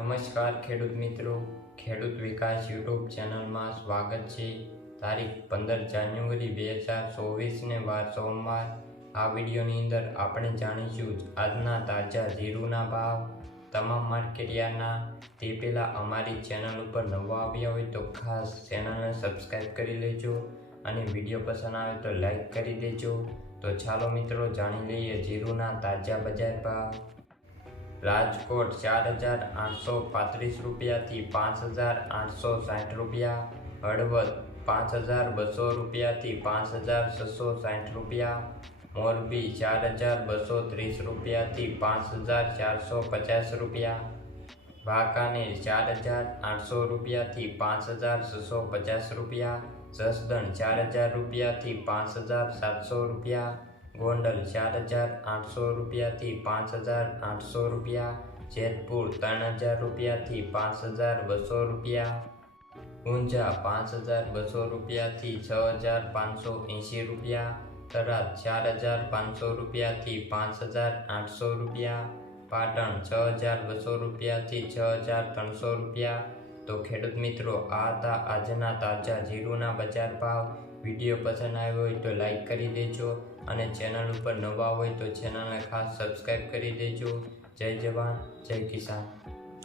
નમસ્કાર ખેડૂત મિત્રો. ખેડૂત વિકાસ યુટ્યુબ ચેનલમાં સ્વાગત છે. તારીખ પંદર જાન્યુઆરી બે હજાર ચોવીસને વાર સોમવાર. આ વિડીયોની અંદર આપણે જાણીશું આજના તાજા જીરુના ભાવ, તમામ માર્કેટિયાના. તે પહેલાં અમારી ચેનલ ઉપર નવા આવ્યા હોય તો ખાસ ચેનલને સબસ્ક્રાઈબ કરી લેજો અને વીડિયો પસંદ આવે તો લાઈક કરી દેજો. તો ચાલો મિત્રો, જાણી લઈએ જીરુના તાજા બજાર ભાવ. રાજકોટ ચાર હજાર આઠસો પાંત્રીસ રૂપિયાથી પાંચ હજાર આઠસો સાઠ રૂપિયા. હળવદ પાંચ હજાર બસો રૂપિયાથી પાંચ હજાર છસો સાઠ રૂપિયા. મોરબી ચાર હજાર બસો ત્રીસ રૂપિયાથી પાંચ હજાર ચારસો પચાસ રૂપિયા. વાંકાનેર ચાર હજાર આઠસો રૂપિયાથી પાંચ હજાર છસો પચાસ રૂપિયા. જસદણ ચાર હજાર રૂપિયાથી પાંચ હજાર સાતસો રૂપિયા. ગોંડલ ચાર હજાર આઠસો રૂપિયાથી પાંચ હજાર આઠસો રૂપિયા, જેતપુર ત્રણ હજાર રૂપિયાથી પાંચ હજાર બસો રૂપિયા ઊંઝા પાંચ હજાર બસો રૂપિયાથી છ હજાર પાંચસો એંશી રૂપિયા થરાદ ચાર હજાર પાંચસો રૂપિયાથી પાંચ હજાર આઠસો રૂપિયા, પાટણ છ હજાર બસો રૂપિયાથી છ હજાર ત્રણસો રૂપિયા. તો ખેડૂત મિત્રો, આ હતા આજના તાજા જીરુના બજાર ભાવ. વીડિયો પસંદ આવ્યો હોય તો લાઈક કરી દેજો. અને ચેનલ ઉપર નવા હોય તો ચેનલને ખાસ સબસ્ક્રાઈબ કરી દેજો. જય જવાન, જય કિસાન.